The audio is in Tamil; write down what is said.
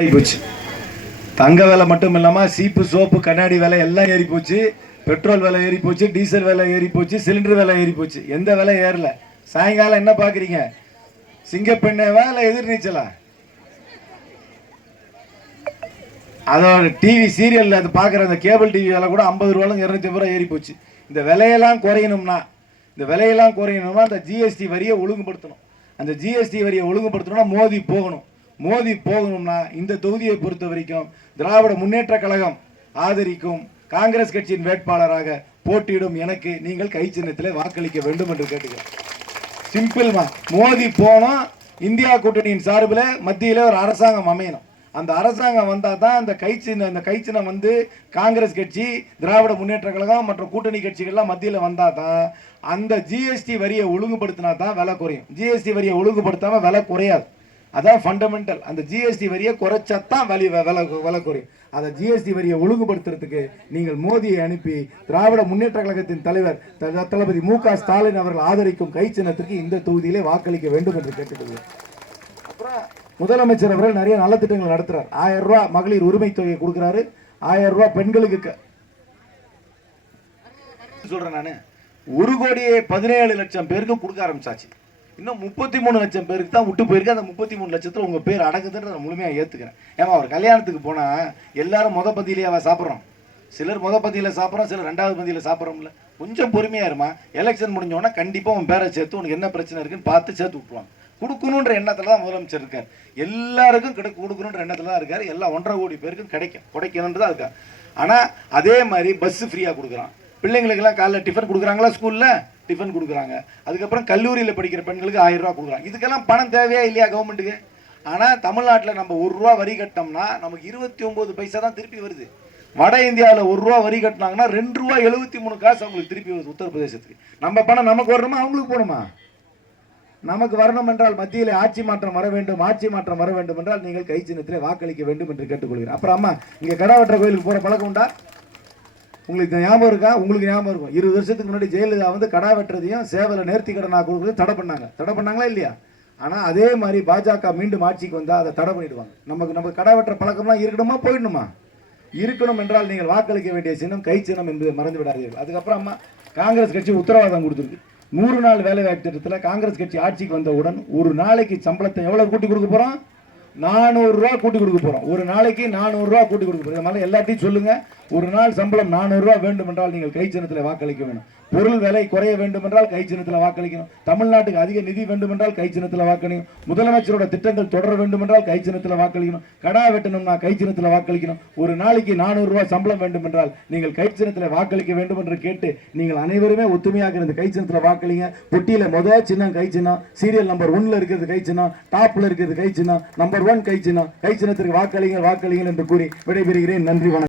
போச்சு. தங்க விலை மட்டும் இல்லாம சீப்பு சோப்பு கண்ணாடி விலை எல்லாம் ஏறி போச்சு. பெட்ரோல் விலை ஏறி போச்சு, டீசல் விலை ஏறி போச்சு, சிலிண்டர் விலை ஏறி போச்சு. எந்த விலை ஏறல. சாயங்காலம் என்ன பாக்குறீங்க? சிங்கப்பெண்ணேவா இல்ல எதிர்நீச்சலா? அதோட டிவி சீரியல் அது பாக்குற அந்த கேபிள் டிவி விலை கூட 50 ரூபாய் 250 ரூபாய் ஏறி போச்சு. இந்த விலையெல்லாம் குறையணும்னா அந்த ஜிஎஸ்டி வரியை ஒழுங்குபடுத்தணும். அந்த ஜிஎஸ்டி வரியை ஒழுங்குபடுத்தணும்னா மோடி போகணும். மோடி போகணும்னா இந்த தொகுதியை பொறுத்த வரைக்கும் திராவிட முன்னேற்ற கழகம் ஆதரிக்கும் காங்கிரஸ் கட்சியின் வேட்பாளராக போட்டியிடும் எனக்கு நீங்கள் கை சின்னத்திலே வாக்களிக்க வேண்டும் என்று கேட்டுக்கிறேன். சிம்பிள்மா. மோடி போனோம். இந்தியா கூட்டணியின் சார்பில் மத்தியில் ஒரு அரசாங்கம் அமையணும். அந்த அரசாங்கம் வந்தால் தான் இந்த கைச்சின்னம் வந்து காங்கிரஸ் கட்சி, திராவிட முன்னேற்ற கழகம் மற்றும் கூட்டணி கட்சிகள்லாம் மத்தியில் வந்தால் தான் அந்த ஜிஎஸ்டி வரியை ஒழுங்குபடுத்தினா தான் விலை குறையும். ஜிஎஸ்டி வரியை ஒழுங்குபடுத்தாமல் விலை குறையாது. அதான் ஃபண்டமெண்டல். அந்த ஜிஎஸ்டி வரியை குறைச்சாதான் விலை குறையும். அதை ஜிஎஸ்டி வரியை ஒழுங்குபடுத்துறதுக்கு நீங்கள் மோடியை அனுப்பி திராவிட முன்னேற்ற கழகத்தின் தலைவர் தளபதி மு.க. ஸ்டாலின் அவர்கள் ஆதரிக்கும் கை சின்னத்துக்கு இந்த தொகுதியிலே வாக்களிக்க வேண்டும் என்று கேட்டுக்கொள்கிறேன். அப்புறம் முதலமைச்சர் அவர்கள் நிறைய நலத்திட்டங்கள் நடத்துறார். 1000 ரூபாய் மகளிர் உரிமை தொகையை கொடுக்கிறாரு. 1000 ரூபாய் பெண்களுக்கு சொல்றேன். நான் 1,17 லட்சம் பேருக்கு கொடுக்க ஆரம்பிச்சாச்சு. இன்னும் 33 லட்சம் பேருக்கு தான் விட்டு போயிருக்கு. அந்த 33 லட்சத்தில் உங்க பேர் அடங்குதுன்ற நான் முழுமையாக ஏற்றுக்கிறேன். ஏமா ஒரு கல்யாணத்துக்கு போனா எல்லாரும் முத பந்தியிலேயே சாப்பிட்றோம். சிலர் முத பந்தியில் சாப்பிட்றோம், சிலர் 2வது பந்தியில் சாப்பிட்றோம்ல. கொஞ்சம் பொறுமையா இருமா. எலெக்ஷன் முடிஞ்சோன்னா கண்டிப்பாக உன் பேரை சேர்த்து உனக்கு என்ன பிரச்சனை இருக்குன்னு பார்த்து சேர்த்து விட்டுருவாங்க. கொடுக்கணுன்ற எண்ணத்தில் தான் முதலமைச்சர் இருக்கார். எல்லாருக்கும் கொடுக்கணுன்ற எண்ணத்தில் தான் இருக்கார். எல்லாம் 1.5 கோடி பேருக்கும் கிடைக்கணுன்றது தான் இருக்கா. ஆனால் அதே மாதிரி பஸ் ஃப்ரீயாக கொடுக்குறான். பிள்ளைங்களுக்கெல்லாம் காலைல டிஃபன் கொடுக்குறாங்களா? ஸ்கூலில் டிஃபன் கொடுக்குறாங்க. அதுக்கப்புறம் கல்லூரியில் படிக்கிற பெண்களுக்கு 1000 ரூபா கொடுக்குறாங்க. இதுக்கெல்லாம் பணம் தேவையா இல்லையா கவர்மெண்ட்டுக்கு? ஆனால் தமிழ்நாட்டில் நம்ம 1 ரூபா வரி கட்டோம்னா நமக்கு 29 பைசா தான் திருப்பி வருது. வட இந்தியாவில் 1 ரூபா வரி கட்டினாங்கன்னா 2 ரூபா 73 காசு அவங்களுக்கு திருப்பி வருது உத்தரப்பிரதேசத்துக்கு. நம்ம பணம் நமக்கு வரணுமா அவங்களுக்கு போகணுமா? நமக்கு வரணும் என்றால் மத்தியில் ஆட்சி மாற்றம் வர வேண்டும். ஆட்சி மாற்றம் வர வேண்டும் என்றால் நீங்கள் கை சின்னத்திலே வாக்களிக்க வேண்டும் என்று கேட்டுக்கொள்கிறேன். அப்புறம் அம்மா இங்கே கடாவற்ற கோயிலுக்கு போகிற பழக்கம் உண்டா? உங்களுக்கு ஞாபகம் இருக்கா? உங்களுக்கு ஞாபகம் இருக்கும். 20 வருஷத்துக்கு முன்னாடி ஜெயலலிதா வந்து கடா வெட்டுறதையும் சேவலை நேர்த்தி கடனாக கொடுக்குறதையும் தடை பண்ணாங்களா இல்லையா? ஆனால் அதே மாதிரி பாஜக மீண்டும் ஆட்சிக்கு வந்தால் அதை தடை பண்ணிடுவாங்க. நம்ம கடா வெட்டுற பழக்கம்லாம் இருக்கணுமா போயிடணுமா? இருக்கணும் என்றால் நீங்கள் வாக்களிக்க வேண்டிய சின்னம் கை சின்னம் என்பதை மறந்து விடாதீர்கள். அதுக்கப்புறம் அம்மா காங்கிரஸ் கட்சி உத்தரவாதம் கொடுத்துருக்கு. 100 நாள் வேலை வாய்ப்பு திட்டத்தில் காங்கிரஸ் கட்சி ஆட்சிக்கு வந்தவுடன் ஒரு நாளைக்கு சம்பளத்தை எவ்வளவு கூட்டி கொடுக்க போறோம்? 400 ரூபா கூட்டி கொடுக்க போறோம். ஒரு நாளைக்கு 400 ரூபா கூட்டி கொடுக்க போறோம். அதனால எல்லாத்தையும் சொல்லுங்க. ஒரு நாள் சம்பளம் 400 ரூபா வேண்டும் என்றால் நீங்கள் கை சின்னத்தில் வாக்களிக்க வேண்டும். பொருள் விலை குறைய வேண்டும் என்றால் கை சின்னத்தில் வாக்களிக்கணும். தமிழ்நாட்டுக்கு அதிக நிதி வேண்டும் என்றால் கை சின்னத்தில் வாக்களிக்கணும். முதலமைச்சரோட திட்டங்கள் தொடர வேண்டும் என்றால் கை சின்னத்தில் வாக்களிக்கணும். கடா வெட்டணும்னா கை சின்னத்தில் வாக்களிக்கணும். ஒரு நாளைக்கு 400 ரூபாய் சம்பளம் வேண்டும் என்றால் நீங்கள் கை சின்னத்தில் வாக்களிக்க வேண்டும் என்று கேட்டு நீங்கள் அனைவருமே ஒத்துமையாக இந்த கை சின்னத்தில் வாக்களிங்க. பொட்டியில முதல் சின்னம் கை சின்னம், சீரியல் நம்பர் 1ல இருக்கிறது கை சின்னம், டாப்ல இருக்கிறது கை சின்னம், நம்பர் 1 கை சின்னம். கை சின்னத்திற்கு வாக்களிங்கள் என்று கூறி விடைபெறுகிறேன். நன்றி, வணக்கம்.